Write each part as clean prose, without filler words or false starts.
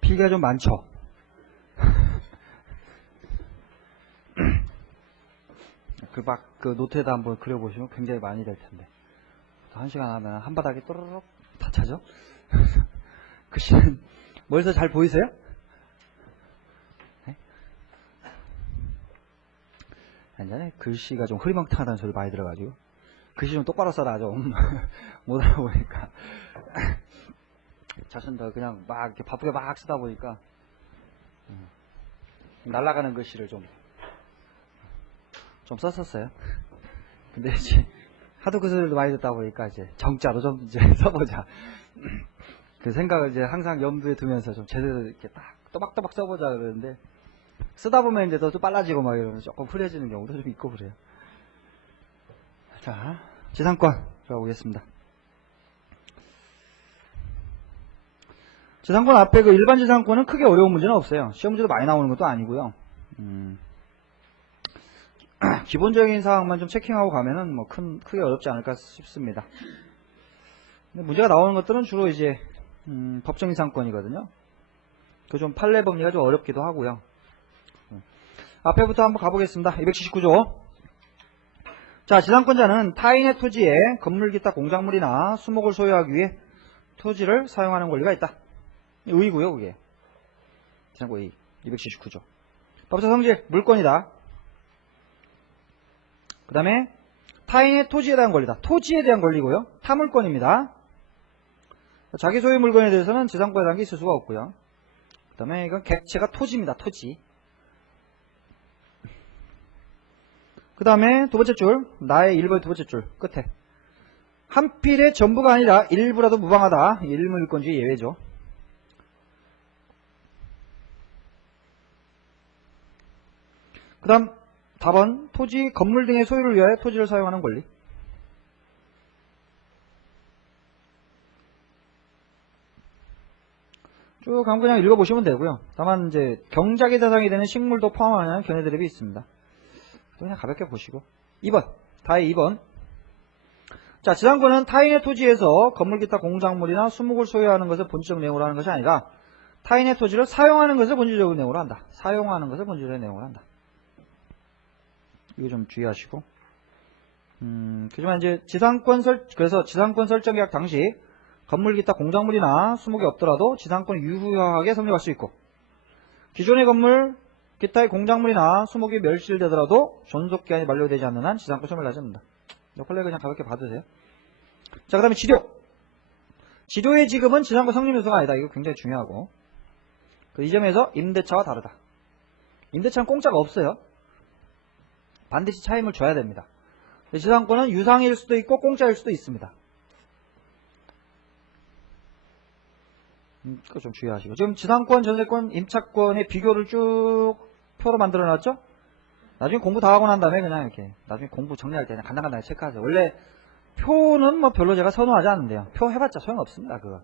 필기가 좀 많죠. 그 노트에다 한번 그려보시면 굉장히 많이 될 텐데. 1시간 하면 한 바닥에 또르륵 다 차죠? 글씨는 멀리서 잘 보이세요? 네? 옛날에 글씨가 좀 흐리멍텅하다는 소리 많이 들어가지고 글씨 좀 똑바로 써라 좀 못 알아보니까 자신도 그냥 막 이렇게 바쁘게 막 쓰다 보니까 날아가는 글씨를 좀 썼었어요. 근데 이제 하도 그 소리를 많이 듣다 보니까 이제 정자로 좀 이제 써보자. 그 생각을 이제 항상 염두에 두면서 좀 제대로 이렇게 딱 또박또박 써보자 그러는데 쓰다 보면 이제 더 빨라지고 막 이러면 조금 흐려지는 경우도 좀 있고 그래요. 자, 지상권 들어보겠습니다. 지상권 앞에 그 일반 지상권은 크게 어려운 문제는 없어요. 시험 문제도 많이 나오는 것도 아니고요. 기본적인 사항만 좀 체킹하고 가면은 뭐 크게 어렵지 않을까 싶습니다. 근데 문제가 나오는 것들은 주로 이제 법정이상권이거든요. 그 좀 판례 법리가 좀 어렵기도 하고요. 앞에부터 한번 가보겠습니다. 279조. 자, 지상권자는 타인의 토지에 건물 기타 공작물이나 수목을 소유하기 위해 토지를 사용하는 권리가 있다. 의의고요, 그게. 지상권 의 279조. 법적 성질 물권이다. 그 다음에 타인의 토지에 대한 권리다. 토지에 대한 권리고요. 타물권입니다. 자기 소유 물건에 대해서는 지상권에 대한 게 있을 수가 없고요. 그 다음에 이건 객체가 토지입니다. 토지. 그 다음에 두 번째 줄, 나의 1번의 두 번째 줄 끝에 한 필의 전부가 아니라 일부라도 무방하다. 일물권주의 예외죠. 그 다음 답은 토지, 건물 등의 소유를 위하여 토지를 사용하는 권리. 쭉 한번 그냥 읽어보시면 되고요. 다만 이제 경작의 대상이 되는 식물도 포함하는 견해 드립이 있습니다. 그냥 가볍게 보시고 2번, 다의 2번. 자, 지상권은 타인의 토지에서 건물 기타 공작물이나 수목을 소유하는 것을 본질적 내용으로 하는 것이 아니라 타인의 토지를 사용하는 것을 본질적으로 내용으로 한다. 사용하는 것을 본질적으로 내용으로 한다. 이거 좀 주의하시고. 그지만 이제 그래서 지상권 설정 계약 당시 건물 기타 공작물이나 수목이 없더라도 지상권이 유효하게 성립할 수 있고, 기존의 건물 기타의 공작물이나 수목이 멸실되더라도 존속기한이 만료되지 않는 한 지상권 소멸하지 않는다. 이 판례 그냥 가볍게 봐두세요. 자, 그 다음에 지료. 지료의 지급은 지상권 성립 요소가 아니다. 이거 굉장히 중요하고. 이 점에서 임대차와 다르다. 임대차는 공짜가 없어요. 반드시 차임을 줘야 됩니다. 지상권은 유상일 수도 있고 공짜일 수도 있습니다. 그거 좀 주의하시고. 지금 지상권, 전세권, 임차권의 비교를 쭉 표로 만들어 놨죠? 나중에 공부 다 하고 난 다음에 그냥 이렇게 나중에 공부 정리할 때 그냥 간단간단하게 체크하세요. 원래 표는 뭐 별로 제가 선호하지 않는데요. 표 해봤자 소용없습니다. 그거.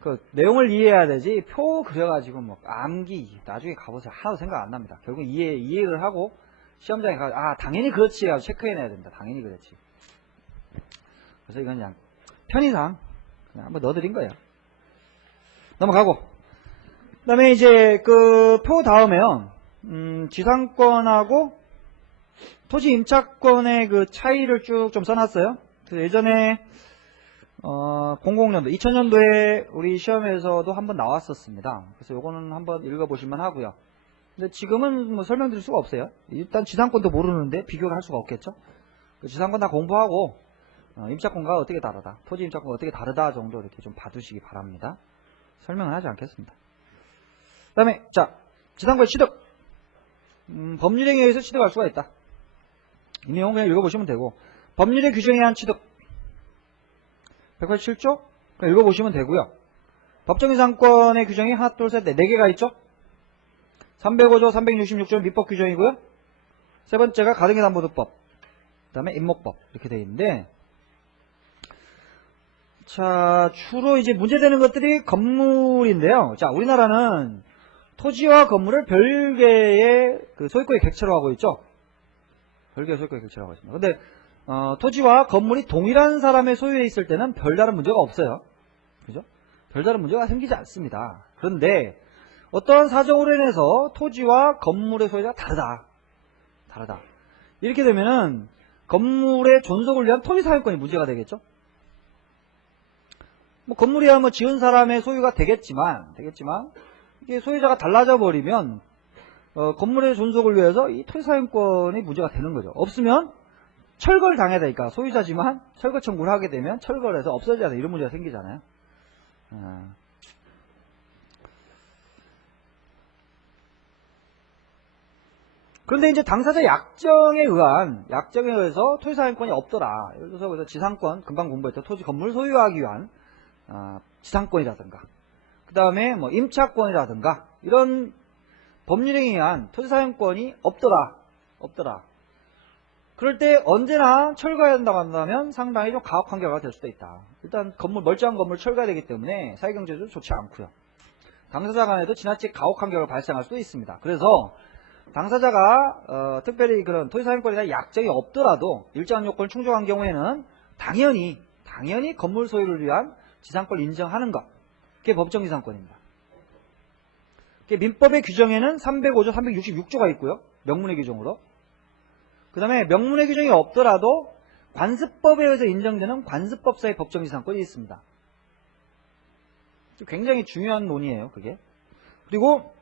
그 내용을 이해해야 되지 표 그려가지고 뭐 암기 나중에 가보세요. 하나도 생각 안 납니다. 결국 이해를 하고 시험장에 가서 당연히 그렇지 하고 체크해내야 됩니다. 당연히 그렇지. 그래서 이건 그냥 편의상 그냥 한번 넣어드린 거예요. 넘어가고. 그 다음에 이제 그 표 다음에요. 지상권하고 토지 임차권의 그 차이를 쭉 좀 써놨어요. 그래서 예전에 00년도, 2000년도에 우리 시험에서도 한번 나왔었습니다. 그래서 요거는 한번 읽어보실만 하고요. 근데 지금은 뭐 설명드릴 수가 없어요. 일단 지상권도 모르는데 비교를 할 수가 없겠죠. 지상권 다 공부하고 임차권과 어떻게 다르다, 토지 임차권과 어떻게 다르다 정도 이렇게 좀 봐두시기 바랍니다. 설명은 하지 않겠습니다. 그 다음에 자, 지상권의 취득. 법률에 의해서 취득할 수가 있다. 이 내용 그냥 읽어보시면 되고, 법률의 규정에 의한 취득 187조 그냥 읽어보시면 되고요. 법정이상권의 규정이 하나 둘 셋 넷 4개가 있죠. 305조 366조 민법 규정이고요. 세 번째가 가등기담보등법, 그 다음에 임목법 이렇게 되어 있는데, 자, 주로 이제 문제되는 것들이 건물인데요. 자, 우리나라는 토지와 건물을 별개의 그 소유권의 객체로 하고 있죠. 별개의 소유권의 객체로 하고 있습니다. 근데 토지와 건물이 동일한 사람의 소유에 있을 때는 별다른 문제가 없어요. 그죠? 별다른 문제가 생기지 않습니다. 그런데 어떠한 사정으로 인해서 토지와 건물의 소유자가 다르다. 이렇게 되면은 건물의 존속을 위한 토지 사용권이 문제가 되겠죠. 뭐 건물이야 뭐 지은 사람의 소유가 되겠지만 이게 소유자가 달라져 버리면 건물의 존속을 위해서 이 토지 사용권이 문제가 되는 거죠. 없으면 철거를 당해야 되니까 소유자지만 철거 청구를 하게 되면 철거를 해서 없어져야 돼. 이런 문제가 생기잖아요. 그런데 이제 당사자 약정에 의해서 토지 사용권이 없더라. 예를 들어서 그래서 지상권, 금방 공부했던 토지 건물 소유하기 위한 지상권이라든가, 그 다음에 뭐 임차권이라든가 이런 법률에 의한 토지 사용권이 없더라. 그럴 때 언제나 철거해야 된다고 한다면 상당히 좀 가혹한 결과가 될 수도 있다. 일단 멀쩡한 건물 철거해야 되기 때문에 사회경제적으로 좋지 않고요. 당사자 간에도 지나치게 가혹한 결과가 발생할 수도 있습니다. 그래서 당사자가 특별히 그런 토지 사용권에 대한 약정이 없더라도 일정한 요건을 충족한 경우에는 당연히 건물 소유를 위한 지상권을 인정하는 것. 그게 법정 지상권입니다. 민법의 규정에는 305조, 366조가 있고요. 명문의 규정으로. 그 다음에 명문의 규정이 없더라도 관습법에 의해서 인정되는 관습법사의 법정 지상권이 있습니다. 굉장히 중요한 논의예요, 그게. 그리고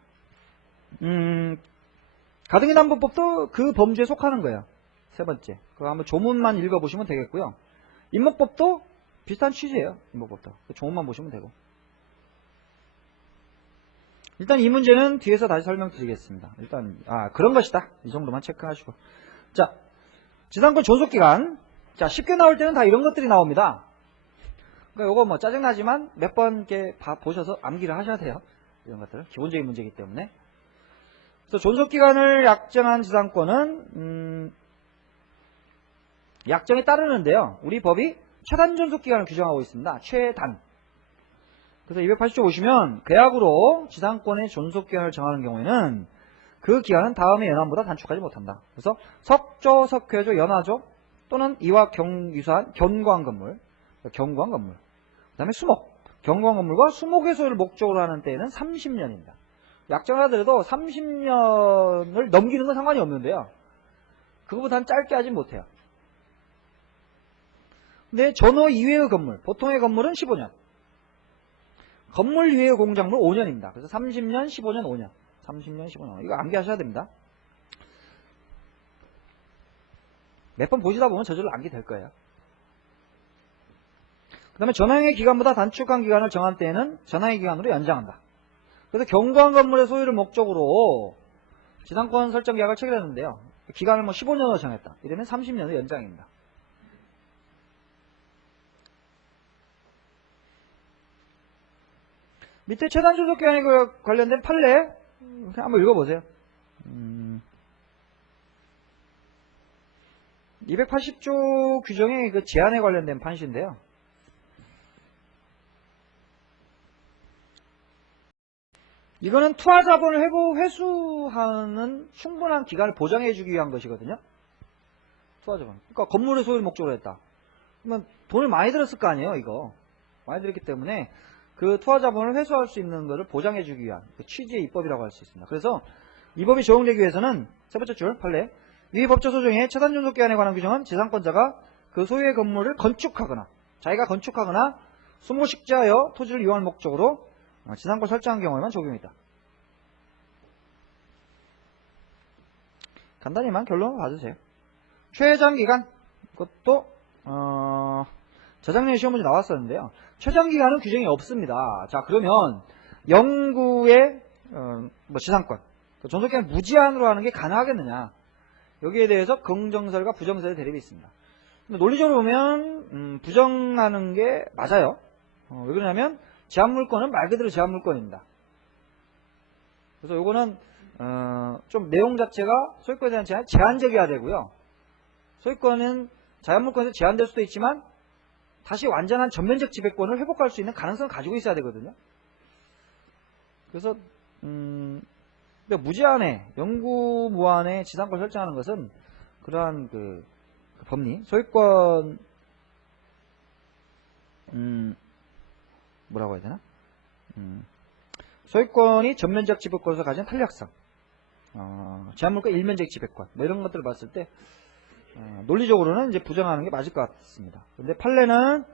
가등기담보법도 그 범주에 속하는 거예요. 세 번째. 그거 한번 조문만 읽어보시면 되겠고요. 임목법도 비슷한 취지예요. 임목법도. 조문만 보시면 되고. 일단 이 문제는 뒤에서 다시 설명드리겠습니다. 일단 그런 것이다. 이 정도만 체크하시고. 자, 지상권 존속기간. 자, 쉽게 나올 때는 다 이런 것들이 나옵니다. 그러니까 요거 뭐 짜증나지만 몇 번 이렇게 보셔서 암기를 하셔야 돼요. 이런 것들은 기본적인 문제이기 때문에. 그래서 존속기간을 약정한 지상권은 약정에 따르는데요. 우리 법이 최단 존속기간을 규정하고 있습니다. 최단. 그래서 280조 보시면 계약으로 지상권의 존속기간을 정하는 경우에는 그 기간은 다음의 연한보다 단축하지 못한다. 그래서 석조, 석회조, 연화조 또는 이와 유사한 견고한 건물, 그 다음에 수목, 견고한 건물과 수목의 소유를 목적으로 하는 때에는 30년입니다. 약정을 하더라도 30년을 넘기는 건 상관이 없는데요. 그거보다는 짧게 하진 못해요. 근데 전호 이외의 건물, 보통의 건물은 15년. 건물 이외의 공작물 5년입니다. 그래서 30년, 15년, 5년. 30년, 15년. 이거 암기하셔야 됩니다. 몇 번 보시다 보면 저절로 암기될 거예요. 그 다음에 전항의 기간보다 단축한 기간을 정한 때에는 전항의 기간으로 연장한다. 그래서 견고한 건물의 소유를 목적으로 지상권 설정 계약을 체결했는데요. 기간을 15년으로 정했다. 이러면 30년의 연장입니다. 밑에 최단 존속 기간에 관련된 판례 한번 읽어보세요. 280조 규정의 그 제한에 관련된 판시인데요. 이거는 투하 자본을 회수하는 충분한 기간을 보장해주기 위한 것이거든요. 투하 자본. 그러니까 건물의 소유를 목적으로 했다. 그러면 돈을 많이 들었을 거 아니에요, 이거. 많이 들었기 때문에 그 투하 자본을 회수할 수 있는 것을 보장해주기 위한 그 취지의 입법이라고 할 수 있습니다. 그래서 이 법이 적용되기 위해서는 세 번째 줄 판례. 위 법조 소정의 최단 존속 기간에 관한 규정은 지상권자가 그 소유의 건물을 건축하거나 자기가 건축하거나 수모식자하여 토지를 이용할 목적으로 지상권 설정한 경우에만 적용이다. 간단히만 결론을 봐주세요. 최장기간 그것도 저작년에 시험 문제 나왔었는데요. 최장기간은 규정이 없습니다. 자, 그러면 영구의 지상권 존속기간 무제한으로 하는 게 가능하겠느냐. 여기에 대해서 긍정설과 부정설의 대립이 있습니다. 근데 논리적으로 보면 부정하는 게 맞아요. 왜 그러냐면 제한물권은 말 그대로 제한물권입니다. 그래서 요거는 좀 내용 자체가 소유권에 대한 제한적이어야 되고요. 소유권은 자연물권에서 제한될 수도 있지만 다시 완전한 전면적 지배권을 회복할 수 있는 가능성을 가지고 있어야 되거든요. 그래서 무제한의 영구 무한의 지상권 설정하는 것은 그러한 그 법리 소유권 뭐라고 해야 되나? 소유권이 전면적 지배권에서 가진 탄력성, 제한물권 일면적 지배권, 뭐 이런 것들을 봤을 때 논리적으로는 이제 부정하는 게 맞을 것 같습니다. 근데 판례는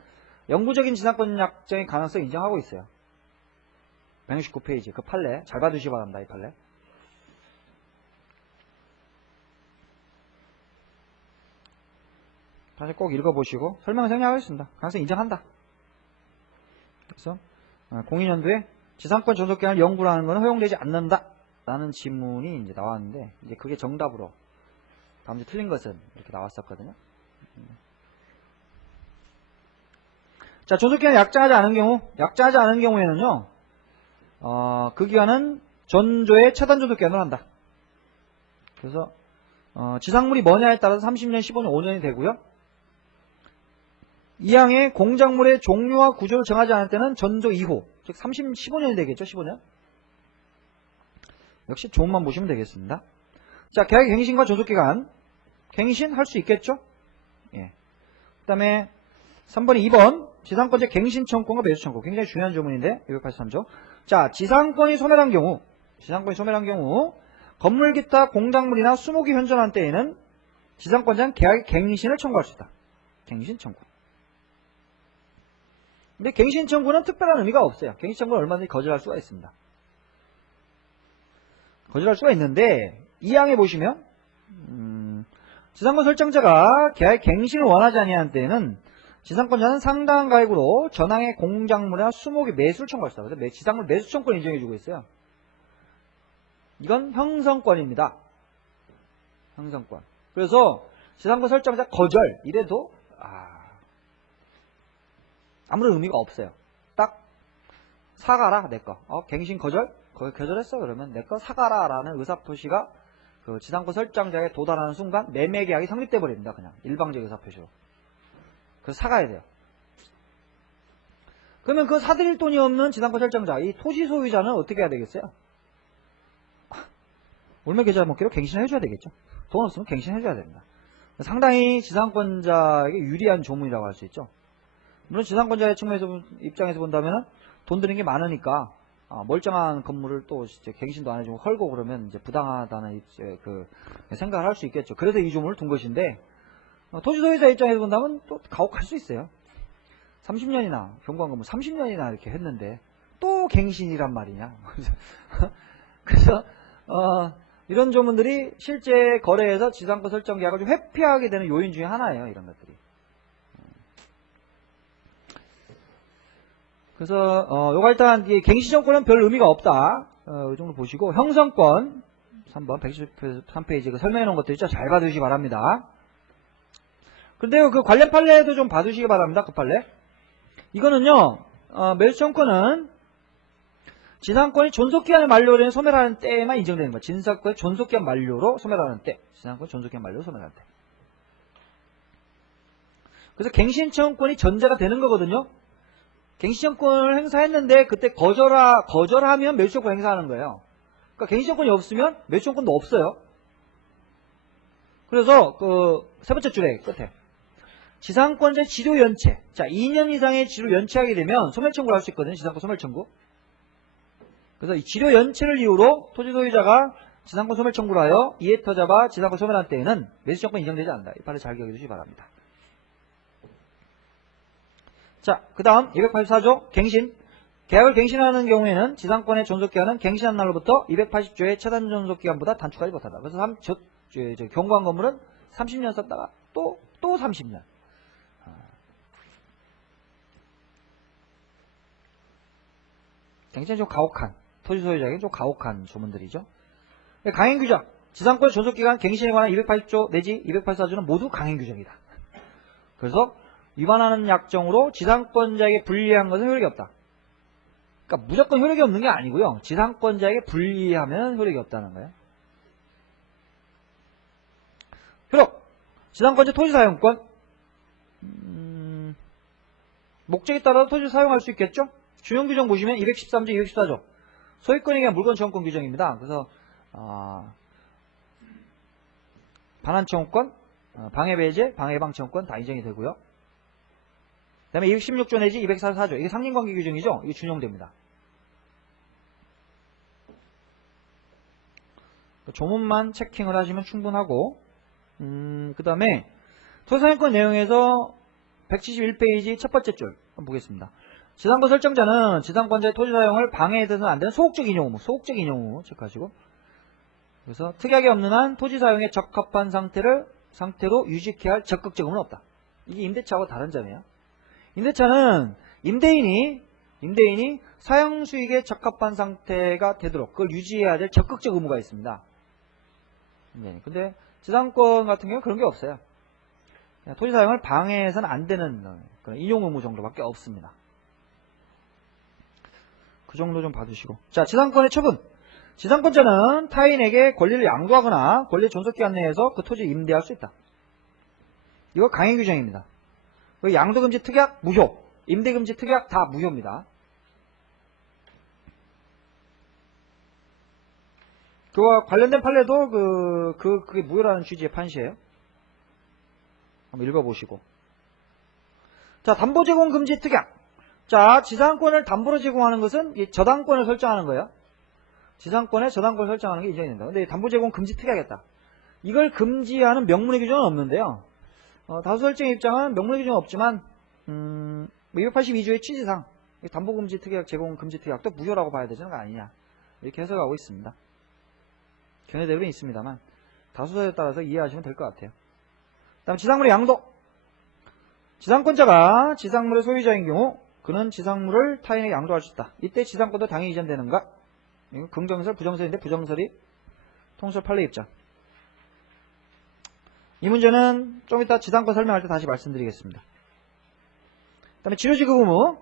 영구적인 지상권 약정의 가능성을 인정하고 있어요. 169페이지 그 판례 잘 봐두시기 바랍니다. 이 판례. 다시 꼭 읽어보시고 설명을 생략하겠습니다. 가능성 인정한다. 그래서 02년도에 지상권 존속기한을 영구로 하는 것은 허용되지 않는다 라는 지문이 이제 나왔는데, 이제 그게 정답으로 다음 주 틀린 것은 이렇게 나왔었거든요. 자, 존속기한을 약정하지 않은 경우에는요, 그 기간은 전조의 차단 존속기한을 한다. 그래서 지상물이 뭐냐에 따라서 30년, 15년, 5년이 되고요. 이항의 공작물의 종류와 구조를 정하지 않을 때는 전조 이후, 즉 15년이 되겠죠. 15년. 역시 조문만 보시면 되겠습니다. 자, 계약의 갱신과 존속기간. 갱신할 수 있겠죠? 예. 그 다음에 3번이 2번 지상권자 갱신 청구권과 매수 청구. 굉장히 중요한 조문인데 283조. 자, 지상권이 소멸한 경우 건물 기타 공작물이나 수목이 현존한 때에는 지상권자는 계약의 갱신을 청구할 수 있다. 갱신 청구. 근데 갱신 청구는 특별한 의미가 없어요. 갱신 청구는 얼마든지 거절할 수가 있습니다. 거절할 수가 있는데 이 항에 보시면 지상권 설정자가 계약의 갱신을 원하지 아니하는 때에는 지상권자는 상당한 가액으로 전항의 공작물이나 수목의 매수를 청구할 수 있다. 그래서 지상권 매수 청구권 인정해주고 있어요. 이건 형성권입니다. 형성권. 그래서 지상권 설정자 거절 이래도 아무런 의미가 없어요. 딱 사가라 내거. 갱신 거절했어 그러면 내거 사가라 라는 의사표시가 그 지상권 설정자에 도달하는 순간 매매계약이 성립돼 버립니다. 그냥 일방적 의사표시로. 그래서 사가야 돼요. 그러면 그 사드릴 돈이 없는 지상권 설정자, 이 토지 소유자는 어떻게 해야 되겠어요? 월매 계좌 먹기로 갱신해줘야 되겠죠. 돈 없으면 갱신해줘야 됩니다. 상당히 지상권자에게 유리한 조문이라고 할 수 있죠. 물론 지상권자의 입장에서 본다면 돈 드는 게 많으니까 멀쩡한 건물을 또 이제 갱신도 안 해주고 헐고 그러면 이제 부당하다는 그 생각을 할 수 있겠죠. 그래서 이 조문을 둔 것인데 토지 소유자 입장에서 본다면 또 가혹할 수 있어요. 30년이나 경관 건물 30년이나 이렇게 했는데 또 갱신이란 말이냐. 그래서 이런 조문들이 실제 거래에서 지상권 설정 계약을 좀 회피하게 되는 요인 중에 하나예요. 이런 것들이. 그래서 요거 일단 갱신청구는 별 의미가 없다. 이 정도 보시고 형성권 3번 123페이지 그 설명해 놓은 것들 있죠. 잘 봐두시기 바랍니다. 근데요 그 관련 판례도 좀 봐두시기 바랍니다. 그 판례. 이거는요 매수청구는 지상권이 존속기한을 만료로 소멸하는 때에만 인정되는 거예요. 지상권이 존속기한 만료로 소멸하는 때. 지상권이 존속기한 만료로 소멸하는 때. 그래서 갱신청구권이 전제가 되는 거거든요. 갱신청구권을 행사했는데 그때 거절하면 매수청구 행사하는 거예요. 그러니까 갱신청구권이 없으면 매수청구권도 없어요. 그래서 그 세 번째 줄에 끝에 지상권자의 지료 연체. 자, 2년 이상의 지료 연체하게 되면 소멸청구를 할 수 있거든요. 지상권 소멸청구. 그래서 이 지료 연체를 이유로 토지 소유자가 지상권 소멸 청구를 하여 이해터 잡아 지상권 소멸한 때에는 매수청구권 인정되지 않는다. 이 판을 잘 기억해 주시기 바랍니다. 자, 그 다음 284조 갱신. 계약을 갱신하는 경우에는 지상권의 존속기한은 갱신한 날로부터 280조의 차단 존속기간보다 단축하지 못한다. 그래서 경관 건물은 30년 썼다가 또 30년. 굉장히 좀 가혹한, 토지 소유자에게 좀 가혹한 조문들이죠. 강행규정. 지상권 존속기간 갱신에 관한 280조 내지 284조는 모두 강행규정이다. 그래서 위반하는 약정으로 지상권자에게 불리한 것은 효력이 없다. 그러니까 무조건 효력이 없는 게 아니고요. 지상권자에게 불리하면 효력이 없다는 거예요. 효력. 지상권자 토지 사용권. 목적에 따라서 토지를 사용할 수 있겠죠? 준용 규정 보시면 213조, 214조. 소유권에 의한 물건 청구권 규정입니다. 그래서 반환 청구권, 방해 배제, 방해 예방 청구권 다 인정이 되고요. 그 다음에 216조 내지 244조. 이게 상린관계 규정이죠? 이게 준용됩니다. 조문만 체킹을 하시면 충분하고, 그 다음에 토지사용권 내용에서 171페이지 첫 번째 줄 한번 보겠습니다. 지상권 설정자는 지상권자의 토지 사용을 방해해서는 안 되는 소극적 인용 의무, 소극적 인용 의무 체크하시고, 그래서 특약이 없는 한 토지 사용에 적합한 상태로 유지해야 할 적극적 의무는 없다. 이게 임대차하고 다른 점이에요. 임대차는 임대인이 사용 수익에 적합한 상태가 되도록 그걸 유지해야 될 적극적 의무가 있습니다. 근데 지상권 같은 경우는 그런 게 없어요. 토지 사용을 방해해서는 안 되는 그런 인용 의무 정도밖에 없습니다. 그 정도 좀 봐주시고. 자, 지상권의 처분. 지상권자는 타인에게 권리를 양도하거나 권리 존속기간 내에서 그 토지를 임대할 수 있다. 이거 강행 규정입니다. 양도금지 특약 무효, 임대금지 특약 다 무효입니다. 그와 관련된 판례도 그게 무효라는 취지의 판시예요. 한번 읽어보시고. 자, 담보 제공 금지 특약. 자, 지상권을 담보로 제공하는 것은 이 저당권을 설정하는 거예요. 지상권에 저당권을 설정하는 게 이전이 된다. 근데 담보 제공 금지 특약이었다. 이걸 금지하는 명문의 규정은 없는데요. 다수 설정 입장은 명문의 규정은 없지만 282조의 취지상 담보 금지 특약, 제공 금지 특약도 무효라고 봐야 되는 거 아니냐. 이렇게 해석하고 있습니다. 견해대로는 있습니다만 다수설에 따라서 이해하시면 될 것 같아요. 다음 지상물의 양도. 지상권자가 지상물의 소유자인 경우 그는 지상물을 타인에게 양도할 수 있다. 이때 지상권도 당연히 이전되는가? 이거 긍정설, 부정설인데 부정설이 통설 판례 입장. 이 문제는 좀 이따 지상권 설명할 때 다시 말씀드리겠습니다. 그 다음에 치료지급 의무.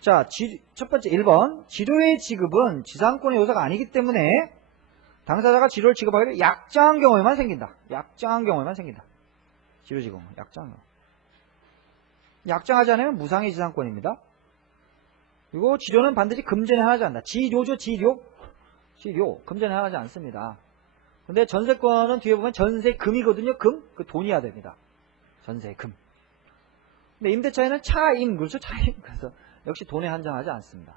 자, 첫 번째 1번. 치료의 지급은 지상권의 요소가 아니기 때문에 당사자가 치료를 지급하기를 약정한 경우에만 생긴다. 약정한 경우에만 생긴다. 치료지급 의무. 약정한 경우. 약정하지 않으면 무상의 지상권입니다. 그리고 치료는 반드시 금전에 하지 않는다. 지료죠, 지료. 금전에 하지 않습니다. 근데 전세권은 뒤에 보면 전세금이거든요. 금? 그 돈이어야 됩니다. 전세금. 근데 임대차에는 차임, 그렇죠? 차임. 그래서 역시 돈에 한정하지 않습니다.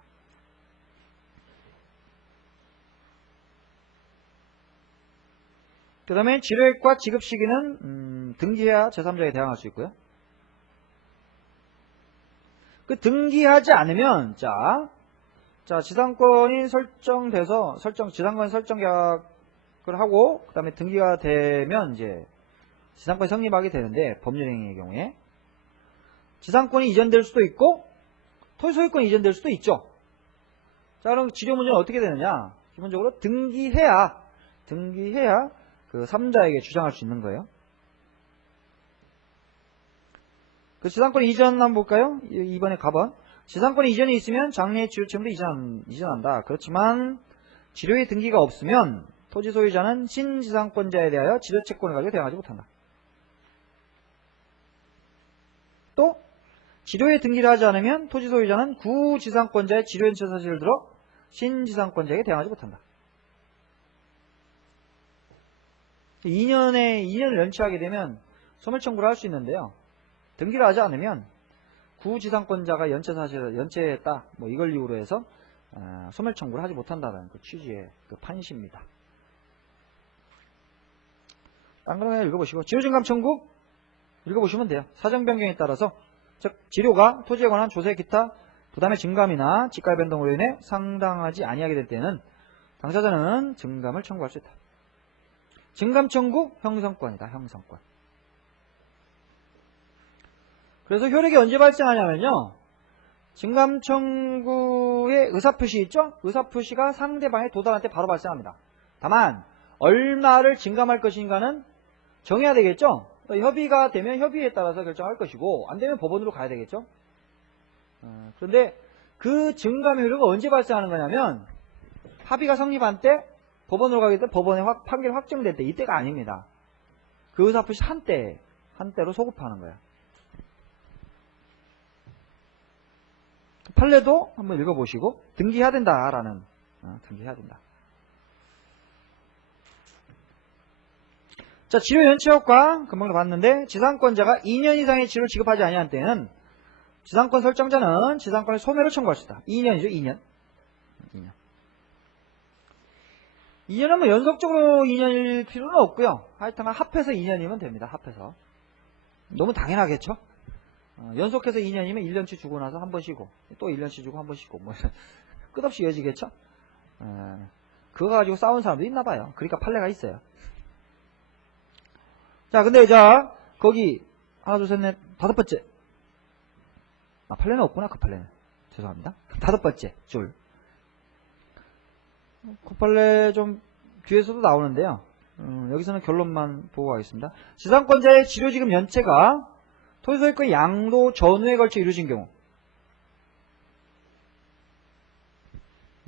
그 다음에 지료액과 지급 시기는 등기해야 제3자에게 대항할 수 있고요. 그 등기하지 않으면 자 지상권이 설정돼서 지상권 설정 계약을 하고 그 다음에 등기가 되면 이제 지상권이 성립하게 되는데 법률행위의 경우에 지상권이 이전될 수도 있고 토지 소유권이 이전될 수도 있죠. 자, 그럼 지료 문제는 어떻게 되느냐? 기본적으로 등기해야 그 3자에게 주장할 수 있는 거예요. 그 지상권 이전 한번 볼까요? 이번에 가번. 지상권 이전이 있으면 장래의 지료채무도 이전한다. 그렇지만 지료의 등기가 없으면 토지 소유자는 신지상권자에 대하여 지료채권을 가지고 대항하지 못한다. 또 지료에 등기를 하지 않으면 토지 소유자는 구지상권자의 지료연체 사실을 들어 신지상권자에게 대항하지 못한다. 2년을 연체하게 되면 소멸청구를 할 수 있는데요. 등기를 하지 않으면 구지상권자가 연체했다. 뭐 이걸 이유로 해서 소멸청구를 하지 못한다는 그 취지의 그 판시입니다. 딴 거는 읽어보시고 지료증감 청구 읽어보시면 돼요. 사정 변경에 따라서 즉 지료가 토지에 관한 조세 기타 부담의 증감이나 지가의 변동으로 인해 상당하지 아니하게 될 때는 당사자는 증감을 청구할 수 있다. 증감 청구 형성권이다. 형성권. 그래서 효력이 언제 발생하냐면요. 증감 청구의 의사표시 있죠? 의사표시가 상대방의 도달한테 바로 발생합니다. 다만 얼마를 증감할 것인가는 정해야 되겠죠? 협의가 되면 협의에 따라서 결정할 것이고 안 되면 법원으로 가야 되겠죠? 그런데 그 증감의 효력은 언제 발생하는 거냐면 합의가 성립한 때 법원으로 가기 때문에 법원의 판결이 확정될 때 이때가 아닙니다. 그 의사표시 한때로 소급하는 거예요. 판례도 한번 읽어보시고 등기해야 된다라는 등기해야 된다. 자, 지료 연체 효과 금방 봤는데 지상권자가 2년 이상의 지료를 지급하지 아니한 때는 지상권 설정자는 지상권의 소멸을 청구할 수 있다. 2년이죠. 2년. 2년은 뭐 연속적으로 2년일 필요는 없고요. 하여튼간 합해서 2년이면 됩니다. 합해서. 너무 당연하겠죠? 연속해서 2년이면 1년치 주고 나서 한 번 쉬고 또 1년치 주고 한 번 쉬고 뭐 끝없이 이어지겠죠? 그거 가지고 싸운 사람도 있나 봐요. 그러니까 판례가 있어요. 자, 근데 자 거기 하나 둘 셋 넷 다섯 번째. 판례는 없구나. 그 판례는. 죄송합니다. 다섯 번째 줄. 그 판례 좀 뒤에서도 나오는데요. 여기서는 결론만 보고 가겠습니다. 지상권자의 지료지급 연체가 토지소유권 양도 전후에 걸쳐 이루어진 경우,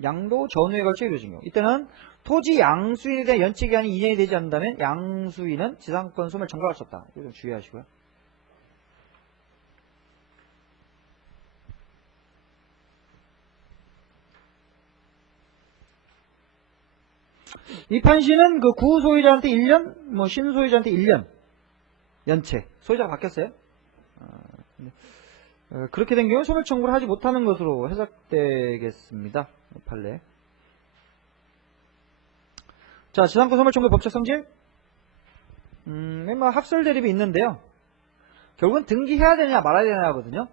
양도 전후에 걸쳐 이루어진 경우, 이때는 토지 양수인에 대한 연체기한이 2년이 되지 않는다면 양수인은 지상권 소멸 청구할 수 없다. 이거 좀 주의하시고요. 이 판시는 그 구소유자한테 1년, 뭐 신소유자한테 1년 연체. 소유자가 바뀌었어요. 그렇게 된 경우 소멸 청구를 하지 못하는 것으로 해석되겠습니다. 판례. 자, 지상권 소멸 청구의 법적 성질. 뭐 학설 대립이 있는데요. 결국은 등기해야 되냐 말아야 되냐 하거든요.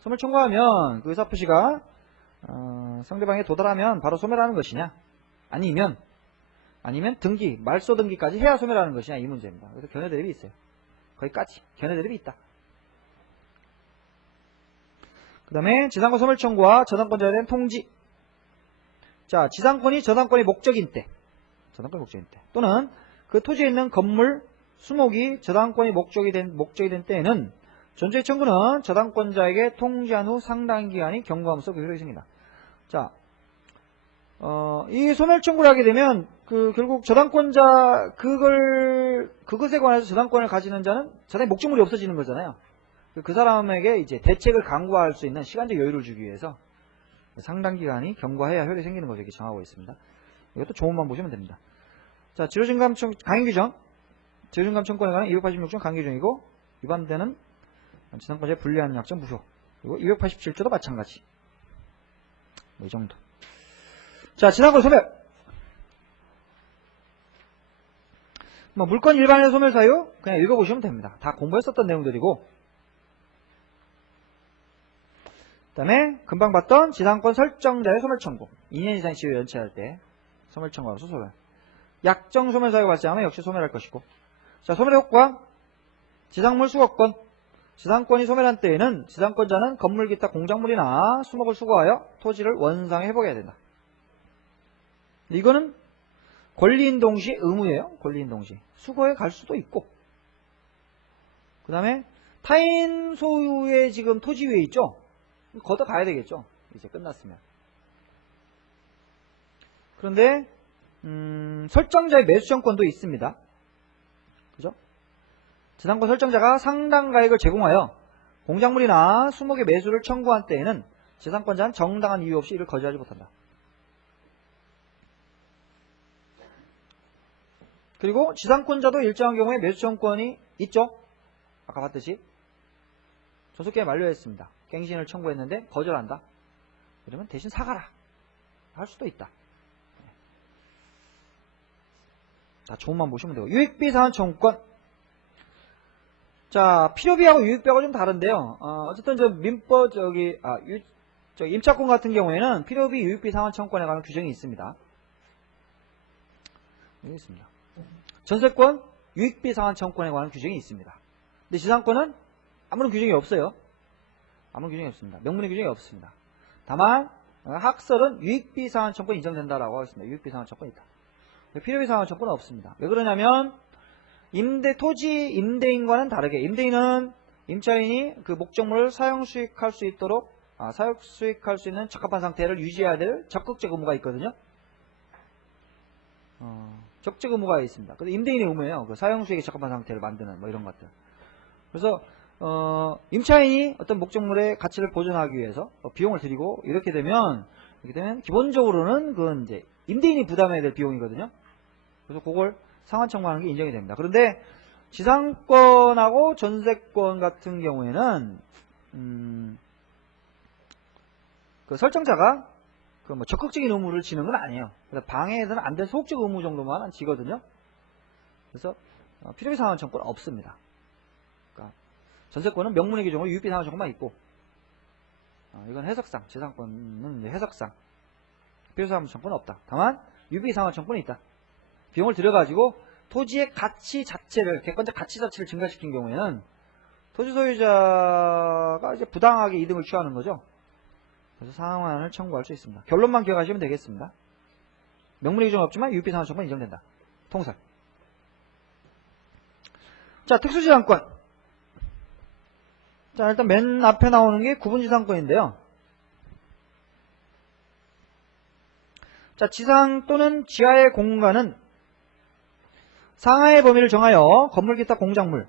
소멸 청구하면 그 의사표시가 상대방에 도달하면 바로 소멸하는 것이냐, 아니면 등기, 말소 등기까지 해야 소멸하는 것이냐, 이 문제입니다. 그래서 견해 대립이 있어요. 거기까지 견해 대립이 있다. 그 다음에 지상권 소멸 청구와 저당권자에 대한 통지. 자, 지상권이 저당권의 목적인 때, 또는 그 토지에 있는 건물, 수목이 저당권의 목적이 된 때에는 전체 청구는 저당권자에게 통지한 후 상당 기간이 경과하면서 그 효력이 생긴다. 자, 이 소멸 청구를 하게 되면 결국 저당권자 그것에 관해서 저당권을 가지는 자는 저당의 목적물이 없어지는 거잖아요. 그 사람에게 이제 대책을 강구할 수 있는 시간적 여유를 주기 위해서 상당 기간이 경과해야 효력이 생기는 것을 이렇게 정하고 있습니다. 이것도 조문만 보시면 됩니다. 자, 지료증감 강행규정. 지료증감 청구권에 관한 286조 강행규정이고, 위반되는 지상권자의 불리한 약정 무효. 그리고 287조도 마찬가지. 이 정도. 자, 지상권 소멸. 뭐 물권 일반의 소멸 사유 그냥 읽어보시면 됩니다. 다 공부했었던 내용들이고, 그 다음에 금방 봤던 지상권 설정자의 소멸 청구. 2년 이상 시효 연체할 때 소멸 청구하면서 소멸. 약정 소멸 사유가 발생하면 역시 소멸할 것이고. 자, 소멸의 효과. 지상물 수거권. 지상권이 소멸한 때에는 지상권자는 건물 기타 공작물이나 수목을 수거하여 토지를 원상에 회복해야 된다. 이거는 권리인 동시 의무예요. 권리인 동시. 수거해 갈 수도 있고. 그 다음에 타인 소유의 지금 토지 위에 있죠. 걷어가야 되겠죠. 이제 끝났으면. 그런데 설정자의 매수청권도 있습니다. 그죠? 지상권 설정자가 상당 가액을 제공하여 공작물이나 수목의 매수를 청구한 때에는 지상권자는 정당한 이유 없이 이를 거절하지 못한다. 그리고 지상권자도 일정한 경우에 매수청권이 있죠. 아까 봤듯이 전속기간이 만료했습니다. 갱신을 청구했는데 거절한다. 그러면 대신 사가라 할 수도 있다. 자, 조문만 보시면 되고. 유익비 상환 청구권. 자, 필요비하고 유익비하고 좀 다른데요. 어쨌든 민법 임차권 같은 경우에는 필요비, 유익비 상환 청구권에 관한 규정이 있습니다. 여기 있습니다. 전세권, 유익비 상환 청구권에 관한 규정이 있습니다. 근데 지상권은 아무런 규정이 없어요. 아무런 규정이 없습니다. 명문의 규정이 없습니다. 다만 학설은 유익비 상환 청구권이 인정된다라고 하겠습니다. 유익비 상환 청구권이 있다. 필요비 상환 청구권은 없습니다. 왜 그러냐면 토지 임대인과는 다르게 임대인은 임차인이 그 목적물을 사용 수익할 수 있도록 사용 수익할 수 있는 적합한 상태를 유지해야 될 적극적 의무가 있거든요. 적극적 의무가 있습니다. 그래서 임대인의 의무예요. 그 사용 수익에 적합한 상태를 만드는 뭐 이런 것들. 그래서 임차인이 어떤 목적물의 가치를 보존하기 위해서 비용을 들이고 이렇게 되면 기본적으로는 그건 이제 임대인이 부담해야 될 비용이거든요. 그래서 그걸 상환 청구하는 게 인정이 됩니다. 그런데 지상권하고 전세권 같은 경우에는 그 설정자가 그 뭐 적극적인 의무를 지는 건 아니에요. 그래서 방해해서는 안 될 소극적 의무 정도만 지거든요. 그래서 필요비 상환 청구는 없습니다. 그러니까 전세권은 명문의 규정으로 유익비 상환 청구만 있고, 이건 해석상, 지상권은 이제 해석상 필요비 상환 청구는 없다. 다만 유익비 상환 청구는 있다. 비용을 들여가지고 토지의 가치 자체를, 객관적 가치 자체를 증가시킨 경우에는 토지 소유자가 이제 부당하게 이득을 취하는 거죠. 그래서 상환을 청구할 수 있습니다. 결론만 기억하시면 되겠습니다. 명문의 규정은 없지만 유익비 상환 청구는 인정된다. 통설. 자, 특수지상권. 자, 일단 맨 앞에 나오는 게 구분지상권인데요. 자, 지상 또는 지하의 공간은 상하의 범위를 정하여 건물 기타 공작물을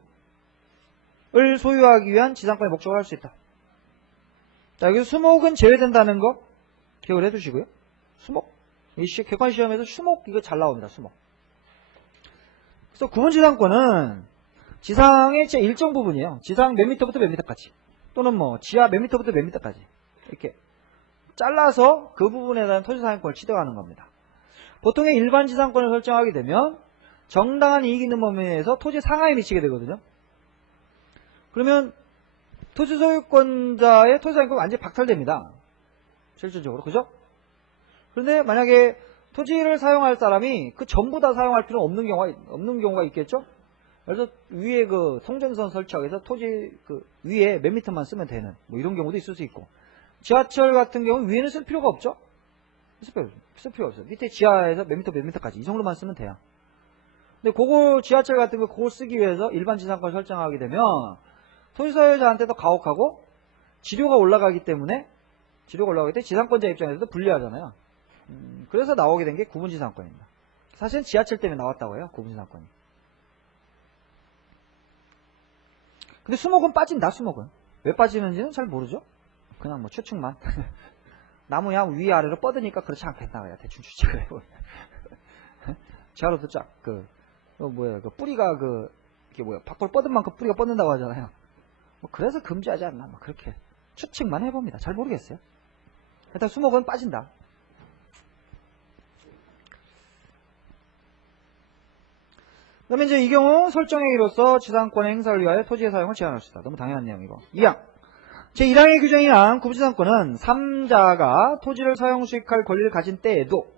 소유하기 위한 지상권의 목적을 할 수 있다. 자, 여기서 수목은 제외된다는 거 기억을 해두시고요. 수목. 이 객관 시험에서 수목 이거 잘 나옵니다. 수목. 그래서 구분지상권은 지상의 제 일정 부분이에요. 지상 몇 미터부터 몇 미터까지, 또는 뭐 지하 몇 미터부터 몇 미터까지 이렇게 잘라서 그 부분에 대한 토지사용권을 취득하는 겁니다. 보통의 일반 지상권을 설정하게 되면 정당한 이익 있는 범위 내에서 토지 상하에 미치게 되거든요. 그러면 토지 소유권자의 토지사용권이 완전히 박탈됩니다. 실질적으로. 그죠? 그런데 만약에 토지를 사용할 사람이 그 전부 다 사용할 필요는 없는 경우가 있겠죠? 그래서 위에 그 송전선 설치하기 위해서 토지 그 위에 몇 미터만 쓰면 되는 뭐 이런 경우도 있을 수 있고, 지하철 같은 경우는 위에는 쓸 필요가 없죠? 쓸 필요가 없어요. 밑에 지하에서 몇 미터까지 이 정도만 쓰면 돼요. 근데 그거 지하철 같은 거 그걸 쓰기 위해서 일반 지상권 설정하게 되면 토지 소유자한테도 가혹하고 지료가 올라가기 때문에 지상권자 입장에서도 불리하잖아요. 그래서 나오게 된 게 구분지상권입니다. 사실은 지하철 때문에 나왔다고 해요. 구분지상권이. 근데 수목은 빠진다. 수목은 왜 빠지는지는 잘 모르죠. 그냥 뭐 추측만. 나무 양 위아래로 뻗으니까 그렇지 않겠다. 그냥 대충 추측을 해보면. 지하로도 쫙 그 뿌리가 이게 밖으로 뻗은 만큼 뿌리가 뻗는다고 하잖아요. 뭐 그래서 금지하지 않나. 뭐 그렇게 추측만 해봅니다. 잘 모르겠어요. 일단 수목은 빠진다. 그 다음에 이제 이 경우 설정행위로서 지상권의 행사를 위하여 토지의 사용을 제한할 수 있다. 너무 당연한 내용이고. 2항. 제1항의 규정에 의한 구분지상권은 3자가 토지를 사용 수익할 권리를 가진 때에도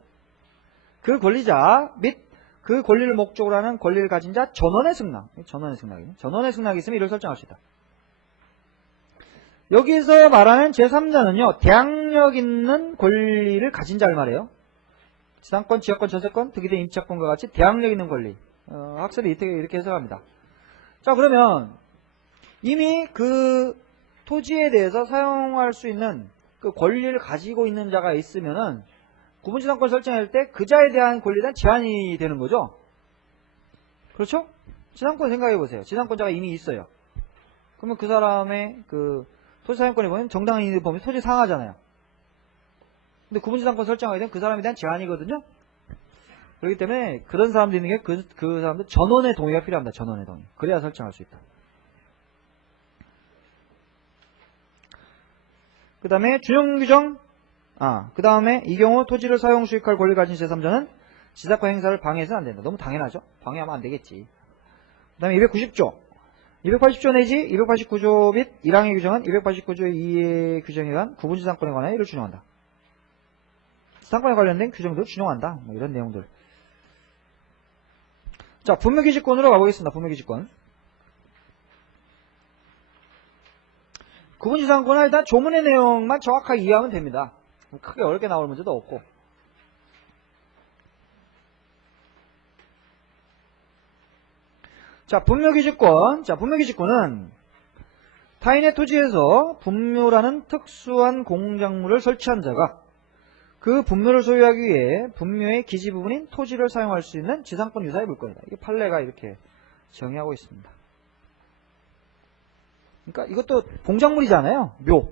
그 권리자 및 그 권리를 목적으로 하는 권리를 가진 자 전원의 승낙이 있으면 이를 설정할 수 있다. 여기서 말하는 제3자는요. 대항력 있는 권리를 가진 자를 말해요. 지상권, 지역권, 전세권, 득이된 임차권과 같이 대항력 있는 권리. 학설이 이렇게 해석합니다. 자, 그러면 이미 그 토지에 대해서 사용할 수 있는 그 권리를 가지고 있는 자가 있으면은 구분지상권 설정할 때 그 자에 대한 권리에 대한 제한이 되는 거죠. 그렇죠? 지상권 생각해 보세요. 지상권자가 이미 있어요. 그러면 그 사람의 그 토지 사용권에 보면 정당한 이익을 보면 토지 상하잖아요. 근데 구분지상권 설정하게 되면 그 사람에 대한 제한이거든요. 그렇기 때문에 그런 사람들이 있는 게 그 사람들 전원의 동의가 필요합니다. 전원의 동의. 그래야 설정할 수 있다. 그 다음에 준용규정. 그 다음에 이 경우 토지를 사용 수익할 권리를 가진 제3자는 지상권 행사를 방해해서는 안 된다. 너무 당연하죠. 방해하면 안 되겠지. 그 다음에 290조. 280조 내지 289조 및 1항의 규정은 289조 2의 규정에 관한 구분지상권에 관하여 이를 준용한다. 지상권에 관련된 규정도 준용한다. 뭐 이런 내용들. 자, 분묘기지권으로 가보겠습니다. 분묘기지권. 구분지상권은 일단 조문의 내용만 정확하게 이해하면 됩니다. 크게 어렵게 나올 문제도 없고. 자, 분묘기지권. 자, 분묘기지권은 타인의 토지에서 분묘라는 특수한 공작물을 설치한 자가 그 분묘를 소유하기 위해 분묘의 기지 부분인 토지를 사용할 수 있는 지상권 유사의 물건이다. 이게 판례가 이렇게 정의하고 있습니다. 그러니까 이것도 공작물이잖아요. 묘.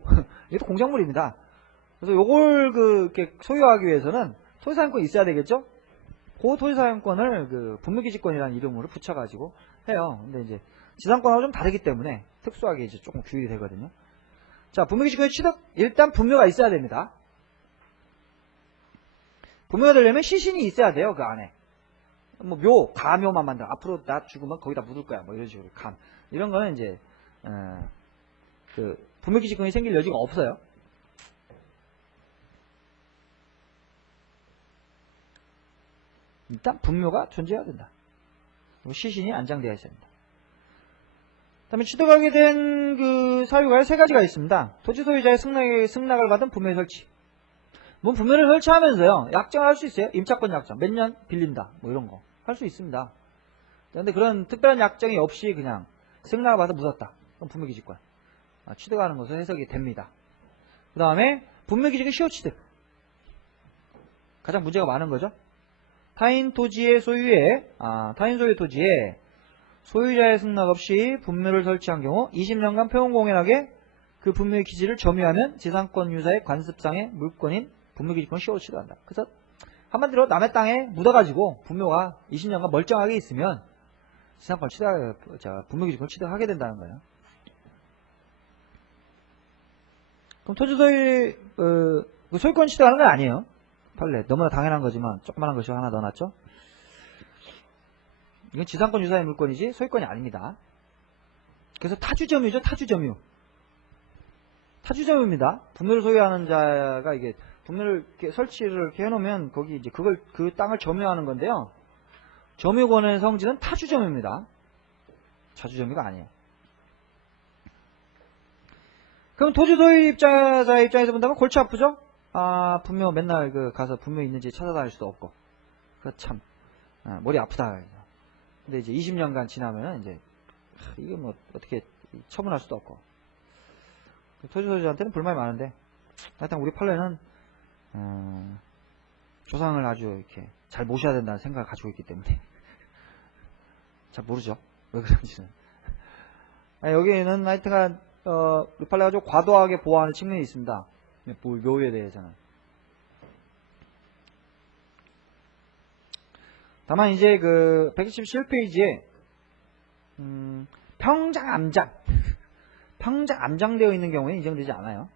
이것도 공작물입니다. 그래서 요걸 이렇게 소유하기 위해서는 토지사용권이 있어야 되겠죠? 그 토지사용권을 분묘기지권이라는 이름으로 붙여가지고 해요. 근데 이제 지상권하고 좀 다르기 때문에 특수하게 이제 조금 규율이 되거든요. 자, 분묘기지권의 취득. 일단 분묘가 있어야 됩니다. 분묘가 되려면 시신이 있어야 돼요. 그 안에. 뭐 묘, 가묘만 만들어. 앞으로 나 죽으면 거기다 묻을 거야. 뭐 이런 식으로. 감. 이런 거는 이제 그 분묘기지권이 생길 여지가 없어요. 일단 분묘가 존재해야 된다. 시신이 안장되어 있어야 된다. 그 다음에 취득하게 된 그 사유가 세 가지가 있습니다. 토지 소유자의 승낙을 받은 분묘 설치. 뭐 분묘를 설치하면서요. 약정을 할 수 있어요. 임차권 약정. 몇 년 빌린다. 뭐 이런 거. 할 수 있습니다. 그런데 그런 특별한 약정이 없이 그냥 승낙을 받아 묻었다. 그럼 분묘기지권. 취득하는 것으로 해석이 됩니다. 그 다음에 분묘기지권 시효취득. 가장 문제가 많은 거죠. 타인 토지의 소유에, 타인 소유 토지에 소유자의 승낙 없이 분묘를 설치한 경우 20년간 평온공연하게 그 분묘의 기지를 점유하면 지상권 유사의 관습상의 물권인 분묘기지권 시효취득한다. 그래서 한마디로 남의 땅에 묻어가지고 분묘가 20년간 멀쩡하게 있으면 지상권 분묘기지권 취득하게 된다는 거예요. 그럼 토지 소유 소유권 취득하는 건 아니에요. 판례 너무나 당연한 거지만 조그만한 것이 하나 넣어놨죠. 이건 지상권 유사의 물권이지 소유권이 아닙니다. 그래서 타주점유죠. 타주점유. 타주점유입니다. 분묘를 소유하는 자가 이게 분묘를 이렇게 설치를 이렇게 해놓으면 거기 이제 그 땅을 점유하는 건데요. 점유권의 성질은 타주점유입니다. 자주점유가 아니에요. 그럼 토지 소유자 입장에서 본다면 골치 아프죠? 분묘 맨날 가서 분묘 있는지 찾아다닐 수도 없고. 참 머리 아프다. 근데 이제 20년간 지나면 이제 이게 뭐 어떻게 처분할 수도 없고. 토지 소유자한테는 불만이 많은데 하여튼 우리 판례는 조상을 아주 이렇게 잘 모셔야 된다는 생각을 가지고 있기 때문에 잘 모르죠. 왜 그런지는. 여기는 하여튼간 우리 판례가 좀 과도하게 보호하는 측면이 있습니다. 묘에 대해서는. 다만 이제 그 177페이지에 평장 암장되어 있는 경우에 인정되지 않아요.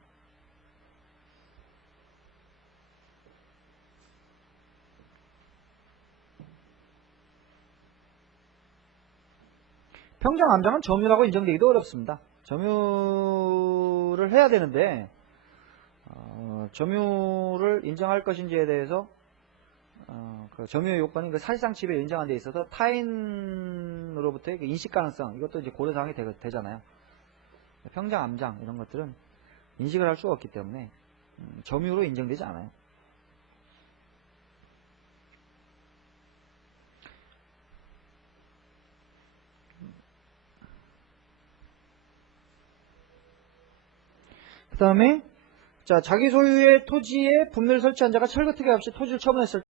평장 암장은 점유라고 인정되기도 어렵습니다. 점유를 해야 되는데 점유를 인정할 것인지에 대해서 그 점유의 요건이 사실상 집에 인정한 데 있어서 타인으로부터의 그 인식 가능성 이것도 이제 고려사항이 되잖아요. 평장, 암장 이런 것들은 인식을 할 수가 없기 때문에 점유로 인정되지 않아요. 그 다음에 자기 소유의 토지에 분묘를 설치한 자가 철거특혜 없이 토지를 처분했을 때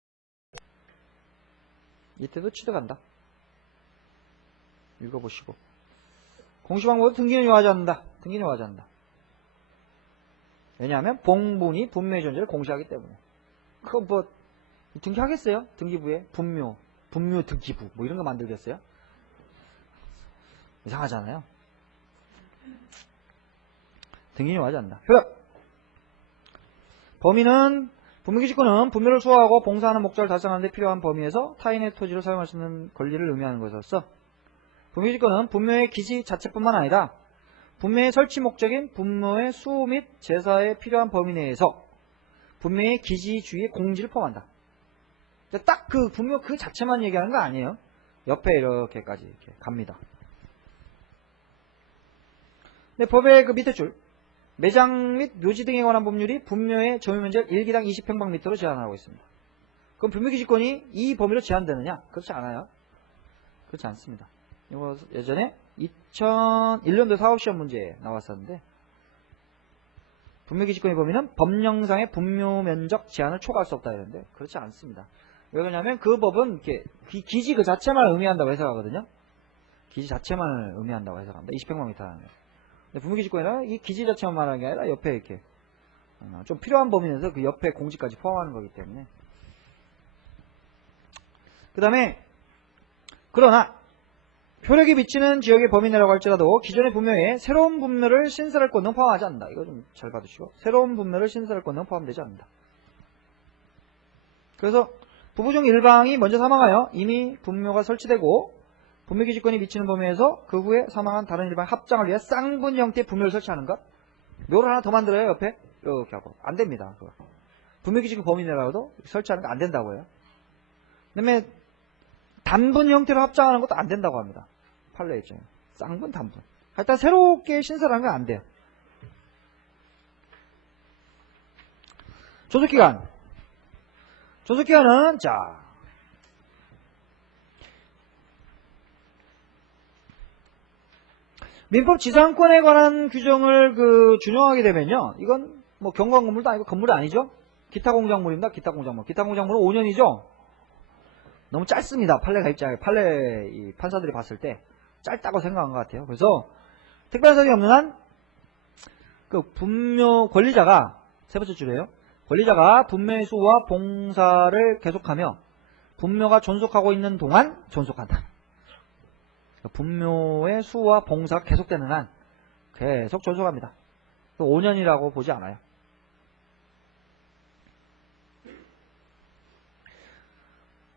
이때도 취득한다. 읽어보시고. 공시방법은 등기는 요하지 않는다. 등기는 요하지 않는다. 왜냐하면 봉분이 분묘의 존재를 공시하기 때문에. 그거 뭐 등기하겠어요? 등기부에 분묘 등기부 뭐 이런 거 만들겠어요? 이상하잖아요. 등기는 요하지 않는다. 범위는 분묘기지권은 분묘를 수호하고 봉사하는 목적을 달성하는 데 필요한 범위에서 타인의 토지를 사용할 수 있는 권리를 의미하는 것으로서 분묘기지권은 분묘의 기지 자체뿐만 아니라 분묘의 설치 목적인 분묘의 수호 및 제사에 필요한 범위 내에서 분묘의 기지 주위의 공지를 포함한다. 딱 그 분묘 그 자체만 얘기하는 거 아니에요. 옆에 이렇게까지 이렇게 갑니다. 근데 법의 그 밑에 줄 매장 및 묘지 등에 관한 법률이 분묘의 점유면적 1기당 20평방미터로 제한하고 있습니다. 그럼 분묘기지권이 이 범위로 제한되느냐? 그렇지 않아요. 그렇지 않습니다. 이거 예전에 2001년도 사업시험 문제에 나왔었는데 분묘기지권의 범위는 법령상의 분묘면적 제한을 초과할 수 없다 이랬는데 그렇지 않습니다. 왜 그러냐면 그 법은 이렇게 기지 그 자체만 의미한다고 해석하거든요. 기지 자체만 의미한다고 해석합니다. 20평방미터라는 거. 분묘기지권이라 이 기지 자체만 말하는 게 아니라 옆에 이렇게 좀 필요한 범위에서 그 옆에 공지까지 포함하는 거기 때문에. 그 다음에 그러나 효력이 미치는 지역의 범위 내라고 할지라도 기존의 분묘에 새로운 분묘를 신설할 권은 포함하지 않는다. 이거 좀 잘 봐두시고 새로운 분묘를 신설할 권은 포함되지 않는다. 그래서 부부 중 일방이 먼저 사망하여 이미 분묘가 설치되고 분묘기지권이 미치는 범위에서 그 후에 사망한 다른 일방의 합장을 위해 쌍분 형태의 분묘를 설치하는 것. 묘를 하나 더 만들어요. 옆에 이렇게 하고. 안 됩니다. 분묘기지권 범위 내라고도 설치하는 거 안 된다고요. 그 다음에 단분 형태로 합장하는 것도 안 된다고 합니다. 판례 있죠. 쌍분 단분. 일단 새롭게 신설하는 건 안 돼요. 존속기간. 존속기간은 자 민법 지상권에 관한 규정을 준용하게 되면요. 이건 뭐 경관건물도 아니고 건물이 아니죠. 기타 공작물입니다. 기타 공작물. 기타 공작물은 5년이죠. 너무 짧습니다. 판례가 입장에 판례 이 판사들이 봤을 때 짧다고 생각한 것 같아요. 그래서 특별사정이 없는 한 그 분묘 권리자가 세 번째 줄이에요. 권리자가 분묘의 수와 봉사를 계속하며 분묘가 존속하고 있는 동안 존속한다. 분묘의 수와 봉사가 계속되는 한 계속 존속합니다. 5년이라고 보지 않아요.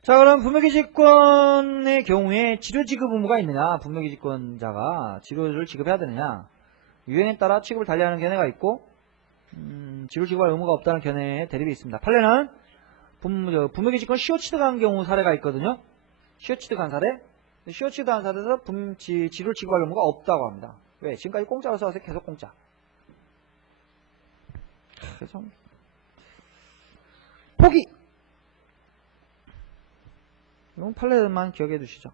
자, 그럼 분묘기지권의 경우에 치료지급 의무가 있느냐, 분묘기지권자가 치료를 지급해야 되느냐, 유행에 따라 취급을 달리하는 견해가 있고 치료 지급할 의무가 없다는 견해의 대립이 있습니다. 판례는 분묘기지권 시효치득한 경우 사례가 있거든요. 시효치득한 사례. 시효치득한 사례에서 치료를 지급할 의무가 없다고 합니다. 왜? 지금까지 공짜로 써서 계속 공짜. 그래서 포기. 이건 판례만 기억해 두시죠.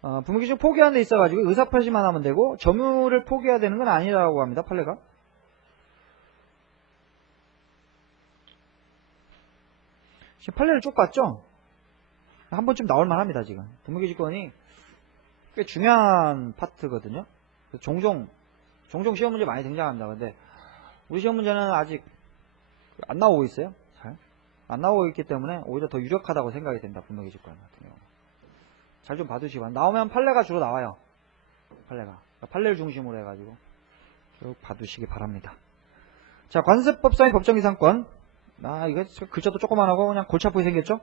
분묘기지권 포기하는 데 있어가지고 의사표시만 하면 되고 점유를 포기해야 되는 건 아니라고 합니다. 판례가. 지금 판례를 쭉 봤죠? 한 번쯤 나올만 합니다. 지금 분묘기지권이 꽤 중요한 파트거든요. 종종 시험 문제 많이 등장합니다. 근데 우리 시험 문제는 아직 안 나오고 있어요. 잘 안 나오고 있기 때문에 오히려 더 유력하다고 생각이 됩니다. 분묘기지권 같은 경우 잘 좀 봐두시고, 나오면 판례가 주로 나와요. 판례를 중심으로 해가지고 쭉 봐두시기 바랍니다. 자, 관습법상의 법정기상권. 이거 글자도 조그만하고 그냥 골치 아프게 생겼죠?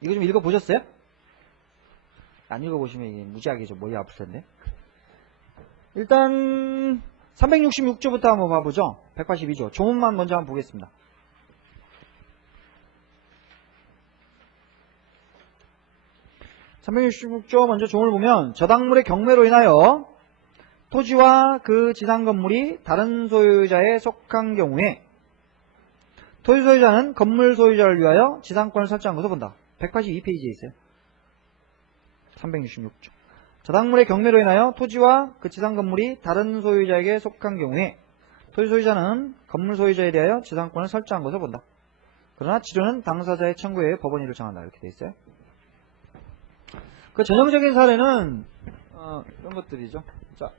이거 좀 읽어보셨어요? 안 읽어보시면 이게 무지하게 좀 머리 아플 텐데. 일단 366조부터 한번 봐보죠. 182조. 조문만 먼저 한번 보겠습니다. (366조) 먼저 조문을 보면 저당물의 경매로 인하여 토지와 그 지상 건물이 다른 소유자에 속한 경우에 토지 소유자는 건물 소유자를 위하여 지상권을 설정한 것을 본다. 182페이지에 있어요. 366조. 저당물의 경매로 인하여 토지와 그 지상 건물이 다른 소유자에게 속한 경우에 토지 소유자는 건물 소유자에 대하여 지상권을 설정한 것을 본다. 그러나 치료는 당사자의 청구에 의해 법원이 요청한다. 이렇게 돼 있어요. 그 전형적인 사례는 이런 것들이죠. 자,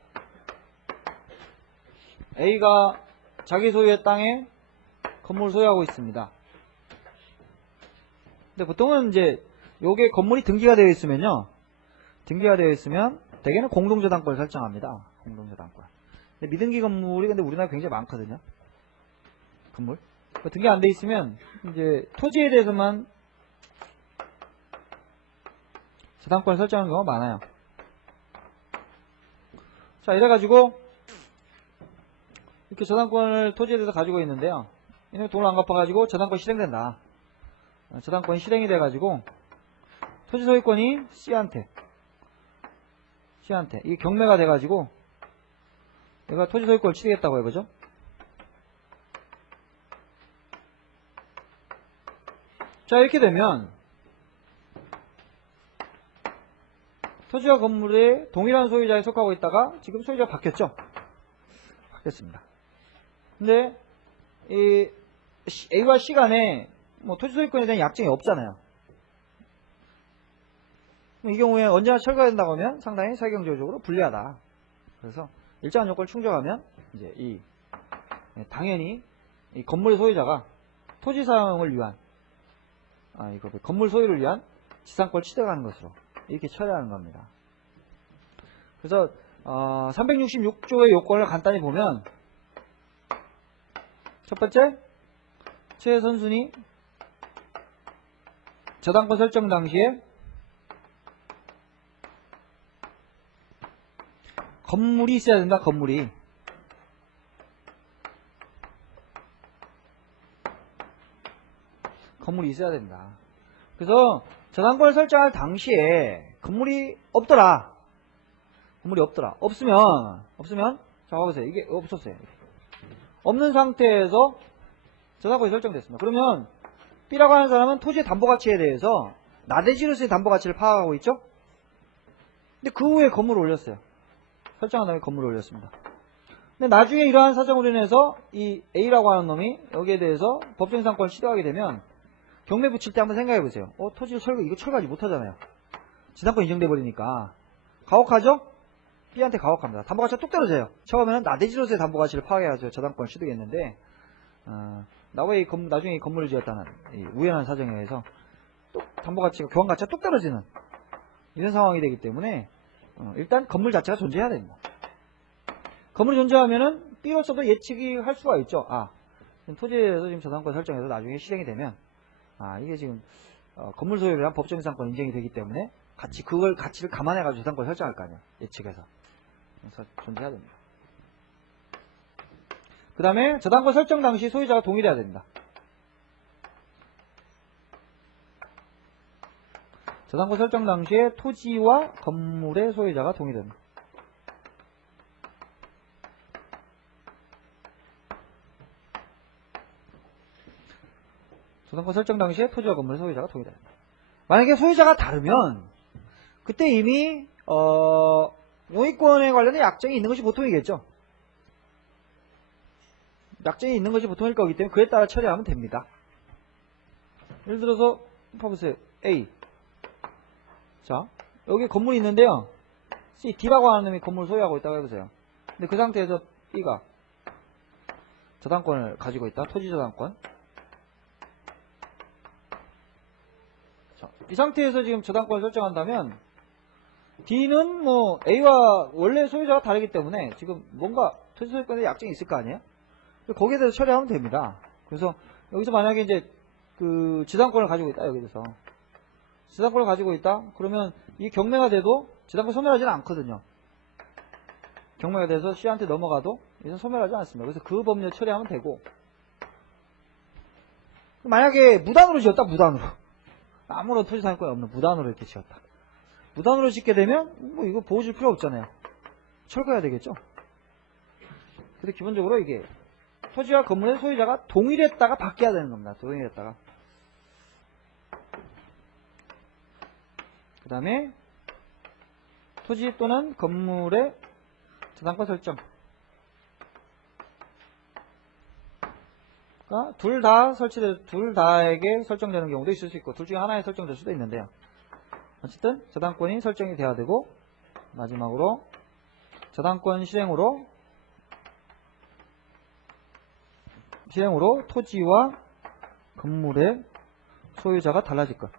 A가 자기 소유의 땅에 건물을 소유하고 있습니다. 근데 보통은 이제 요게 건물이 등기가 되어 있으면요. 등기가 되어 있으면 대개는 공동저당권을 설정합니다. 공동저당권. 근데 미등기 건물이 근데 우리나라에 굉장히 많거든요. 건물. 등기 안 돼 있으면 이제 토지에 대해서만 저당권을 설정하는 경우가 많아요. 자, 이래가지고 이렇게 저당권을 토지에 대해서 가지고 있는데요. 얘는 돈을 안 갚아가지고 저당권 실행된다. 저당권이 실행이 돼가지고 토지 소유권이 C한테 이게 경매가 돼가지고 얘가 토지 소유권을 취득했다고 해보죠. 자, 이렇게 되면 토지와 건물의 동일한 소유자에 속하고 있다가 지금 소유자가 바뀌었죠. 바뀌었습니다. 근데 이 A와 C 간에 뭐 토지 소유권에 대한 약정이 없잖아요. 이 경우에 언제나 철거해야 된다고 하면 상당히 사회경제적으로 불리하다. 그래서 일정한 요건을 충족하면 이제 당연히 이 건물의 소유자가 토지 사용을 위한 건물 소유를 위한 지상권을 취득하는 것으로 이렇게 처리하는 겁니다. 그래서 366조의 요건을 간단히 보면 첫 번째, 최선순위 저당권 설정 당시에 건물이 있어야 된다. 건물이. 건물이 있어야 된다. 그래서 저당권을 설정할 당시에 건물이 없더라. 건물이 없더라. 없으면 자 봐보세요. 이게 없었어요. 없는 상태에서 저당권이 설정됐습니다. 그러면 B라고 하는 사람은 토지의 담보가치에 대해서 나대지로서의 담보가치를 파악하고 있죠. 근데 그 후에 건물을 올렸어요. 설정한 다음에 건물을 올렸습니다. 근데 나중에 이러한 사정으로 인해서 이 A라고 하는 놈이 여기에 대해서 법정상권을 시도하게 되면 경매 붙일 때 한번 생각해 보세요. 토지를 이거 철거하지 못하잖아요. 지상권 인정돼 버리니까 가혹하죠? B한테 가혹합니다. 담보가치가 뚝 떨어져요. 처음에는 나대지로서의 담보가치를 파악해야죠. 저당권을 시도했는데 나중에 이 건물을 지었다는 이 우연한 사정에 의해서 또 담보가치가 교환가치가 뚝 떨어지는 이런 상황이 되기 때문에 일단 건물 자체가 존재해야 됩니다. 건물이 존재하면은 B로서도 예측이 할 수가 있죠. 토지에 대해서 지금 저당권 설정해서 나중에 실행이 되면 이게 지금 건물 소유에 대한 법정 이상권 인정이 되기 때문에 그걸 가치를 감안해가지고 저당권 설정할 거 아니에요. 예측해서. 그래서 존재해야 됩니다. 그 다음에 저당권 설정 당시 소유자가 동일해야 됩니다. 저당권 설정 당시에 토지와 건물의 소유자가 동일합니다. 저당권 설정 당시에 토지와 건물의 소유자가 동일합니다. 만약에 소유자가 다르면 그때 이미 용익권에 관련된 약정이 있는 것이 보통이겠죠. 약정이 있는 것이 보통일 거기 때문에 그에 따라 처리하면 됩니다. 예를 들어서 봐보세요. A. 자, 여기 건물이 있는데요. C, D라고 하는 놈이 건물을 소유하고 있다고 해보세요. 근데 그 상태에서 B가 저당권을 가지고 있다. 토지 저당권. 자, 이 상태에서 지금 저당권을 설정한다면 D는 뭐 A와 원래 소유자가 다르기 때문에 지금 뭔가 토지 소유권에 약정이 있을 거 아니에요? 거기에 대해서 처리하면 됩니다. 그래서 여기서 만약에 이제 그 지상권을 가지고 있다. 여기서 지상권을 가지고 있다. 그러면 이 경매가 돼도 지상권 소멸하지는 않거든요. 경매가 돼서 C한테 넘어가도 이건 소멸하지 않습니다. 그래서 그 법률 처리하면 되고, 만약에 무단으로 지었다. 무단으로 아무런 토지 사용권이 없는 무단으로 이렇게 지었다. 무단으로 짓게 되면 뭐 이거 보호줄 필요 없잖아요. 철거해야 되겠죠. 근데 기본적으로 이게 토지와 건물의 소유자가 동일했다가 바뀌어야 되는 겁니다. 동일했다가. 그 다음에 토지 또는 건물의 저당권 설정. 둘 다에게 설정되는 경우도 있을 수 있고, 둘 중에 하나에 설정될 수도 있는데요. 어쨌든 저당권이 설정이 돼야 되고, 마지막으로 저당권 실행으로 토지와 건물의 소유자가 달라질 것.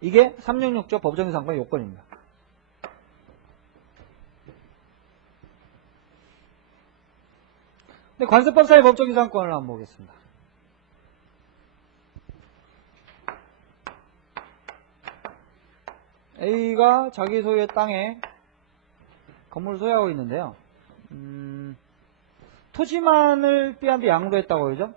이게 366조 법정이상권 요건입니다. 근데 관세법상의 법정이상권을 한번 보겠습니다. A가 자기 소유의 땅에 건물을 소유하고 있는데요. 토지만을 B한테 양도했다고 그러죠?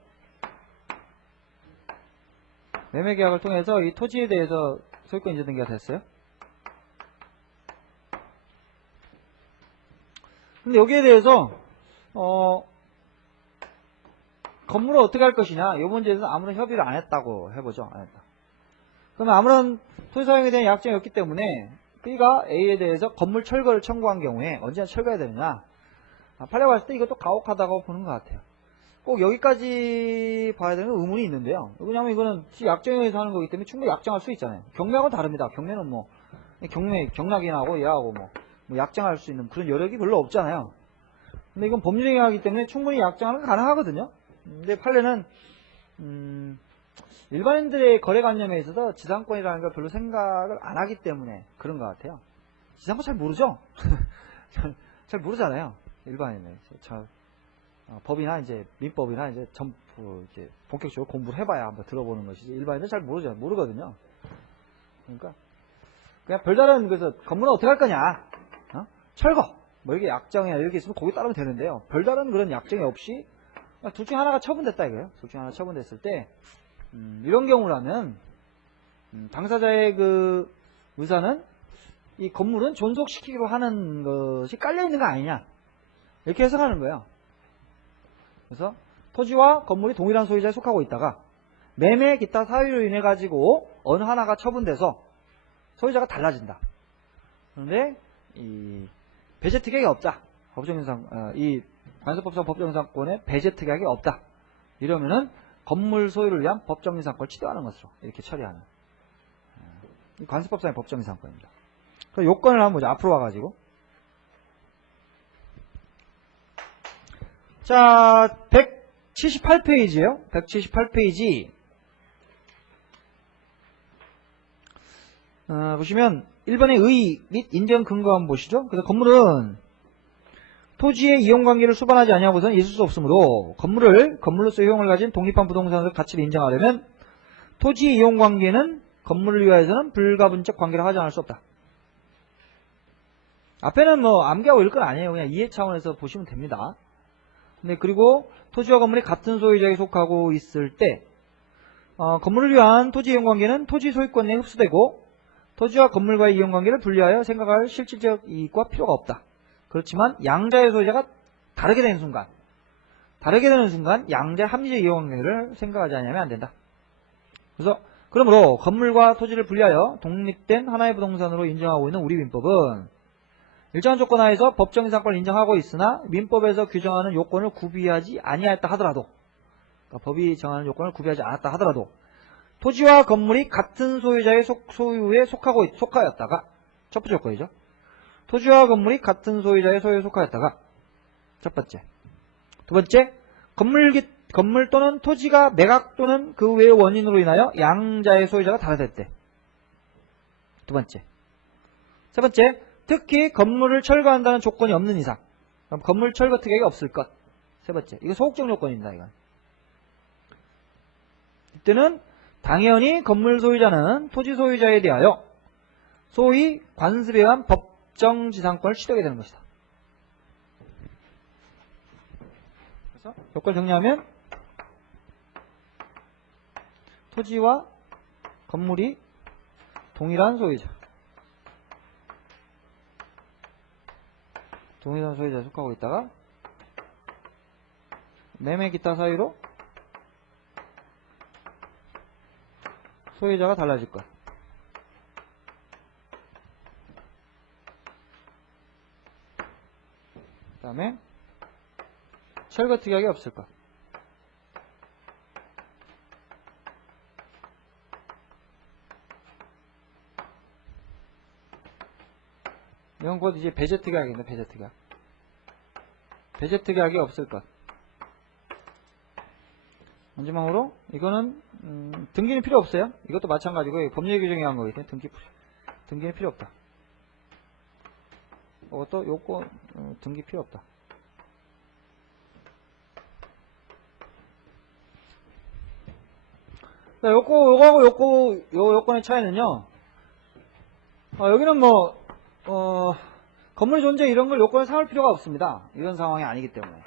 매매계약을 통해서 이 토지에 대해서 소유권 인정 등기가 됐어요. 근데 여기에 대해서 건물을 어떻게 할 것이냐, 이 문제에 대해서 아무런 협의를 안 했다고 해보죠. 안 했다. 그러면 아무런 토지 사용에 대한 약정이 없기 때문에 B가 A에 대해서 건물 철거를 청구한 경우에 언제나 철거해야 되느냐, 판례 봤을 때 이것도 가혹하다고 보는 것 같아요. 꼭 여기까지 봐야 되는 의문이 있는데요. 왜냐하면 이거는 약정에 의해서 하는 거기 때문에 충분히 약정할 수 있잖아요. 경매하고는 다릅니다. 경매는 뭐 경락인하고 얘하고 뭐 약정할 수 있는 그런 여력이 별로 없잖아요. 근데 이건 법률행위 하기 때문에 충분히 약정하는 게 가능하거든요. 근데 판례는 일반인들의 거래관념에 있어서 지상권이라는 걸 별로 생각을 안 하기 때문에 그런 것 같아요. 지상권 잘 모르죠? 잘 모르잖아요. 일반인은. 법이나 이제 민법이나 이제 이제 본격적으로 공부를 해봐야 한번 들어보는 것이지 일반인은 잘 모르거든요. 그러니까 그냥 별다른 그래서 건물은 어떻게 할 거냐? 철거 뭐 이게 약정이나 이렇게 있으면 거기 따르면 되는데요. 별다른 그런 약정이 없이 둘 중에 하나가 처분됐다 이거예요. 둘 중에 하나 처분됐을 때 이런 경우라면 당사자의 그 의사는 이 건물은 존속시키기로 하는 것이 깔려있는 거 아니냐 이렇게 해석하는 거예요. 그래서 토지와 건물이 동일한 소유자에 속하고 있다가 매매 기타 사유로 인해 가지고 어느 하나가 처분돼서 소유자가 달라진다. 그런데 이 배제 특약이 없다. 이 관습법상 법정인상권에 배제 특약이 없다. 이러면은 건물 소유를 위한 법정인상권을 취득하는 것으로 이렇게 처리하는 관습법상의 법정인상권입니다. 그 요건을 한번 보자. 앞으로 와가지고. 자, 178페이지에요. 178페이지. 보시면 1번의 의 및 인정 근거 한번 보시죠. 그래서 건물은 토지의 이용관계를 수반하지 아니하고서는 있을 수 없으므로 건물로서 이용을 가진 독립한 부동산의 가치를 인정하려면 토지 이용관계는 건물을 위하여서는 불가분적 관계를 하지 않을 수 없다. 앞에는 뭐 암기하고 읽을 건 아니에요. 그냥 이해 차원에서 보시면 됩니다. 근데 그리고 토지와 건물이 같은 소유자에 속하고 있을 때 건물을 위한 토지 이용관계는 토지 소유권 내에 흡수되고 토지와 건물과의 이용관계를 분리하여 생각할 실질적 이익과 필요가 없다. 그렇지만 양자의 소유자가 다르게 되는 순간 양자의 합리적 이용관계를 생각하지 않으면 안 된다. 그래서 그러므로 건물과 토지를 분리하여 독립된 하나의 부동산으로 인정하고 있는 우리 민법은 일정한 조건 하에서 법정인상권을 인정하고 있으나 민법에서 규정하는 요건을 구비하지 아니하였다 하더라도 그러니까 법이 정하는 요건을 구비하지 않았다 하더라도 토지와 건물이 같은 소유자의 소유에 속하였다가 첫 번째 요건이죠. 토지와 건물이 같은 소유자의 소유에 속하였다가 첫 번째. 두 번째, 건물 또는 토지가 매각 또는 그 외의 원인으로 인하여 양자의 소유자가 다르될 때. 두 번째. 세 번째, 특히 건물을 철거한다는 조건이 없는 이상. 그럼 건물 철거 특약이 없을 것. 세 번째. 이거 소극적 요건입니다. 이건. 이때는 당연히 건물 소유자는 토지 소유자에 대하여 소위 관습에 의한 법정지상권을 취득하게 되는 것이다. 그래서 요건을 정리하면 토지와 건물이 동일한 소유자. 동일한 소유자에 속하고 있다가 매매 기타 사유로 소유자가 달라질 것. 그 다음에 철거 특약이 없을 것. 이건 곧 이제 배제 특약인데 배제 특약. 배제 특약이 없을 것. 마지막으로 이거는 등기는 필요 없어요. 이것도 마찬가지고 법률 규정에 한 거기 때문에 등기는 필요 없다. 이것도 요건 등기 필요 없다. 요거하고 요건의 차이는요. 여기는 뭐 건물 존재 이런 걸 요건을 삼을 필요가 없습니다. 이런 상황이 아니기 때문에.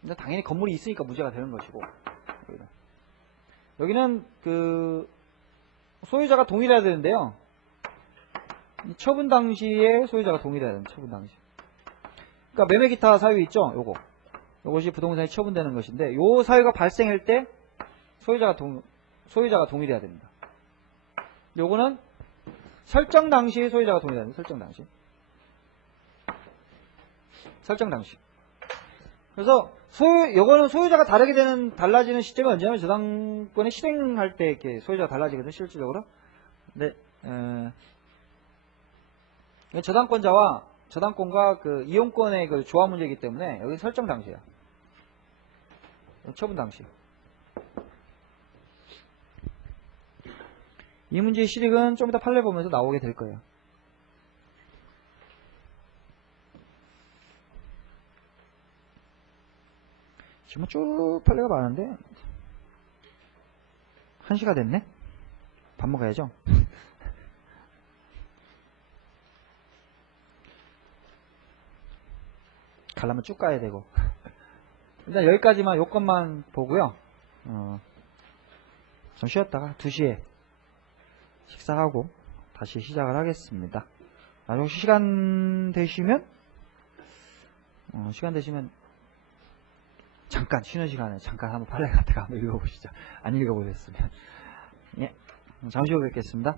근데 당연히 건물이 있으니까 문제가 되는 것이고. 여기는 그 소유자가 동일해야 되는데요. 처분 당시에 소유자가 동일해야 됩니다. 처분 당시. 그러니까 매매 기타 사유 있죠. 요것이 부동산이 처분되는 것인데 요 사유가 발생할 때 소유자가 동일해야 됩니다. 요거는 설정 당시에 소유자가 동일해야 됩니다. 설정 당시. 그래서 요거는 소유자가 달라지는 시점이 언제냐면 저당권이 실행할 때 이렇게 소유자가 달라지거든요. 실질적으로. 근데 저당권과 그 이용권의 그 조합 문제이기 때문에 여기 설정 당시야. 처분 당시. 이 문제의 실익은 좀 이따 판례 보면서 나오게 될 거예요. 지금 쭉 판례가 많은데 1시가 됐네? 밥 먹어야죠. 가려면 쭉 가야 되고. 일단 여기까지만 요것만 보고요. 좀 쉬었다가 2시에 식사하고 다시 시작을 하겠습니다. 혹시 시간 되시면 잠깐 쉬는 시간에 잠깐 한번 판례 같은 거 한번 읽어보시죠. 안 읽어보셨으면. 예, 잠시 후에 뵙겠습니다.